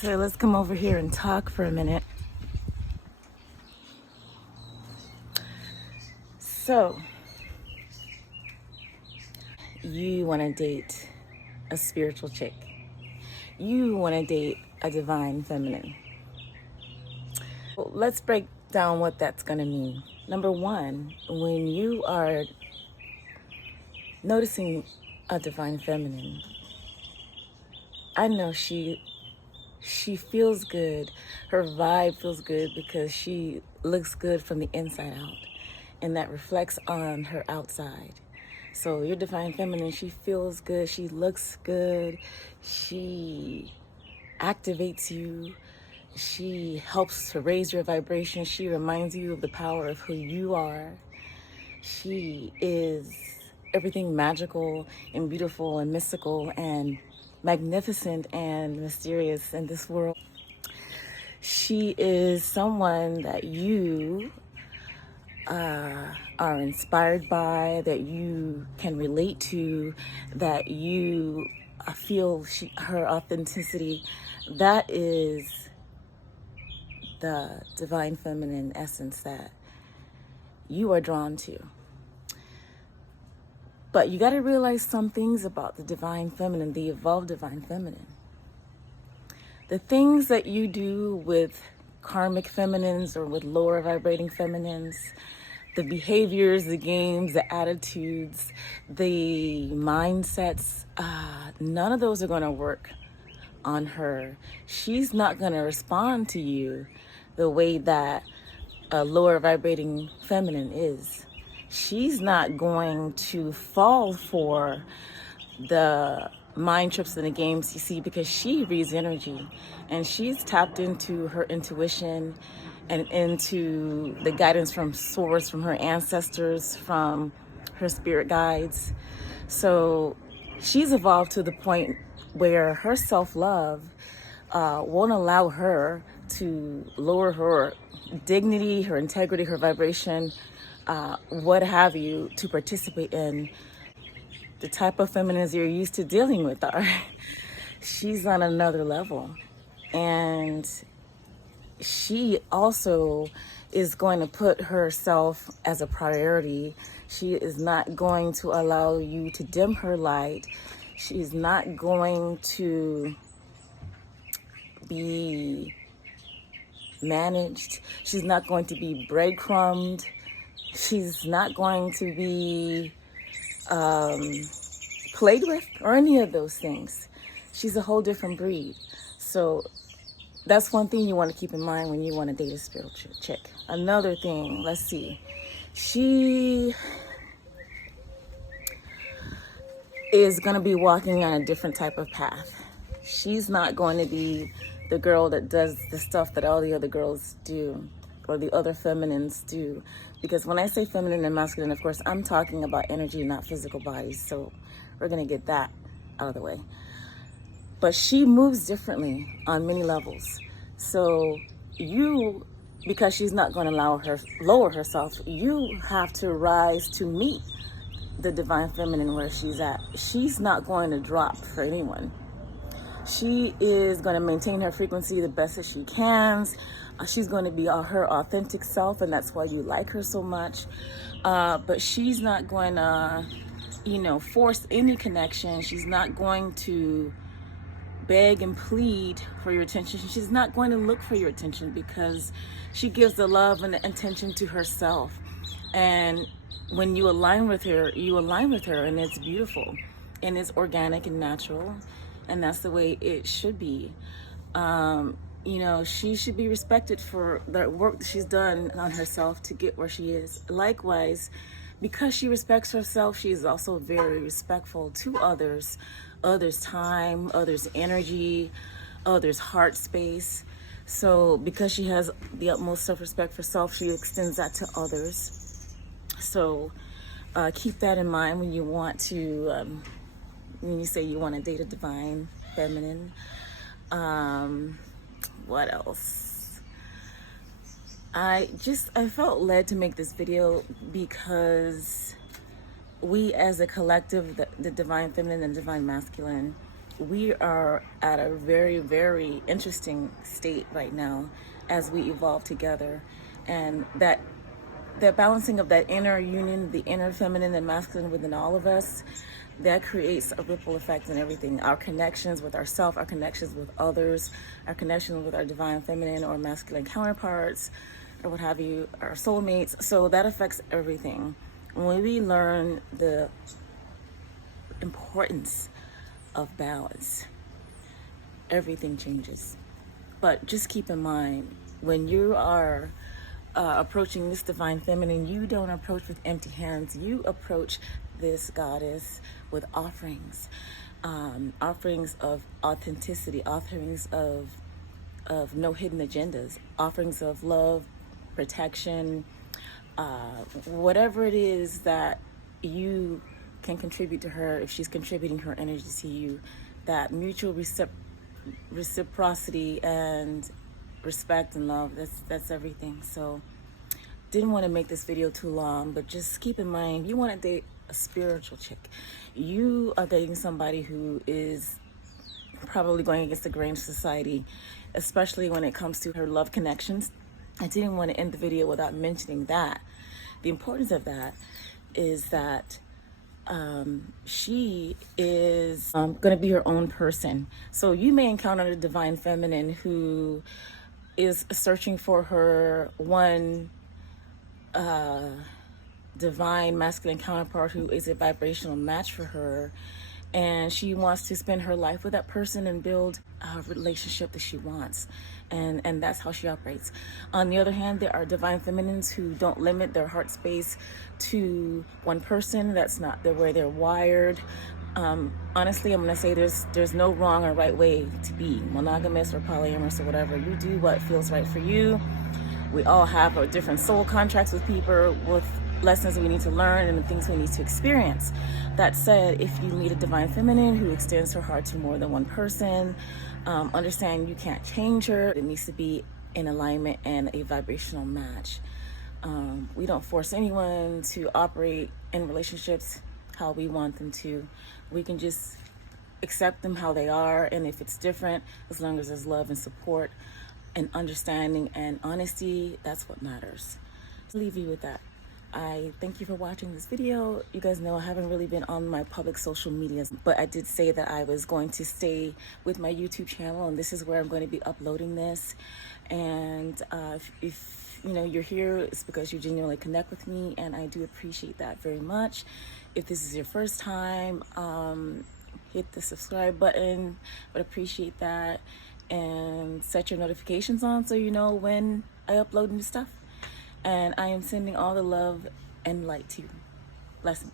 So let's come over here and talk for a minute. So, you want to date a spiritual chick. You want to date a divine feminine. Well, let's break down what that's going to mean. Number one, when you are noticing a divine feminine, I know she feels good. Her vibe feels good because she looks good from the inside out, and that reflects on her outside. So your divine feminine, she feels good, she looks good, she activates you, she helps to raise your vibration, she reminds you of the power of who you are. She is everything magical and beautiful and mystical and magnificent and mysterious in this world. She is someone that you are inspired by, that you can relate to, that you feel her authenticity. That is the divine feminine essence that you are drawn to. But you got to realize some things about the divine feminine, the evolved divine feminine. The things that you do with karmic feminines or with lower vibrating feminines, the behaviors, the games, the attitudes, the mindsets, none of those are going to work on her. She's not going to respond to you the way that a lower vibrating feminine is. She's not going to fall for the mind trips and the games you see, because she reads energy and she's tapped into her intuition and into the guidance from source, from her ancestors, from her spirit guides. So she's evolved to the point where her self-love won't allow her to lower her dignity, her integrity, her vibration, what have you, to participate in the type of feminines you're used to dealing with are. She's on another level. And she also is going to put herself as a priority. She is not going to allow you to dim her light. She's not going to be managed. She's not going to be breadcrumbed. She's not going to be played with or any of those things. She's a whole different breed. So that's one thing you want to keep in mind when you want to date a spiritual chick. Another thing, let's see. She is going to be walking on a different type of path. She's not going to be the girl that does the stuff that all the other girls do or the other feminines do. Because when I say feminine and masculine, of course, I'm talking about energy, not physical bodies. So we're going to get that out of the way. But she moves differently on many levels. So you, because she's not going to lower herself, you have to rise to meet the divine feminine where she's at. She's not going to drop for anyone. She is going to maintain her frequency the best that she can. She's going to be her authentic self, and that's why you like her so much. But she's not going to, force any connection. She's not going to beg and plead for your attention. She's not going to look for your attention because she gives the love and the attention to herself. And when you align with her, and it's beautiful and it's organic and natural. And that's the way it should be. She should be respected for the work that she's done on herself to get where she is. Likewise, because she respects herself, she is also very respectful to others' time, others' energy, others' heart space. So because she has the utmost self-respect for self, she extends that to others. So keep that in mind when you want to, when you say you want to date a divine feminine. What else? I felt led to make this video because we as a collective, the divine feminine and divine masculine, we are at a very, very interesting state right now as we evolve together. And that balancing of that inner union, the inner feminine and masculine within all of us, that creates a ripple effect in everything. Our connections with ourselves, our connections with others, our connection with our divine feminine or masculine counterparts, or what have you, our soulmates. So that affects everything. When we learn the importance of balance, everything changes. But just keep in mind, when you are approaching this divine feminine, you don't approach with empty hands. You approach this goddess with offerings, offerings of authenticity, offerings of no hidden agendas, offerings of love, protection, whatever it is that you can contribute to her. If she's contributing her energy to you, that mutual reciprocity and respect and love, that's everything. So didn't want to make this video too long, but just keep in mind, you want to date a spiritual chick. You are dating somebody who is probably going against the grain of society, especially when it comes to her love connections. I didn't want to end the video without mentioning that. The importance of that is that she is going to be her own person. So you may encounter a divine feminine who is searching for her one divine masculine counterpart who is a vibrational match for her, and she wants to spend her life with that person and build a relationship that she wants, and that's how she operates. On the other hand, there are divine feminines who don't limit their heart space to one person. That's not the way they're wired. Honestly, I'm gonna say there's no wrong or right way to be monogamous or polyamorous or whatever. You do what feels right for you. We all have our different soul contracts with people, with lessons we need to learn and the things we need to experience. That said, if you meet a divine feminine who extends her heart to more than one person, understand you can't change her. It needs to be in alignment and a vibrational match. We don't force anyone to operate in relationships how we want them to. We can just accept them how they are, and if it's different, as long as there's love and support and understanding and honesty, that's what matters. I'll leave you with that. I thank you for watching this video. You guys know I haven't really been on my public social medias, but I did say that I was going to stay with my YouTube channel, and this is where I'm going to be uploading this. And if you know you're here, it's because you genuinely connect with me, and I do appreciate that very much. If this is your first time, hit the subscribe button. But appreciate that, and set your notifications on so you know when I upload new stuff. And I am sending all the love and light to you. Blessings.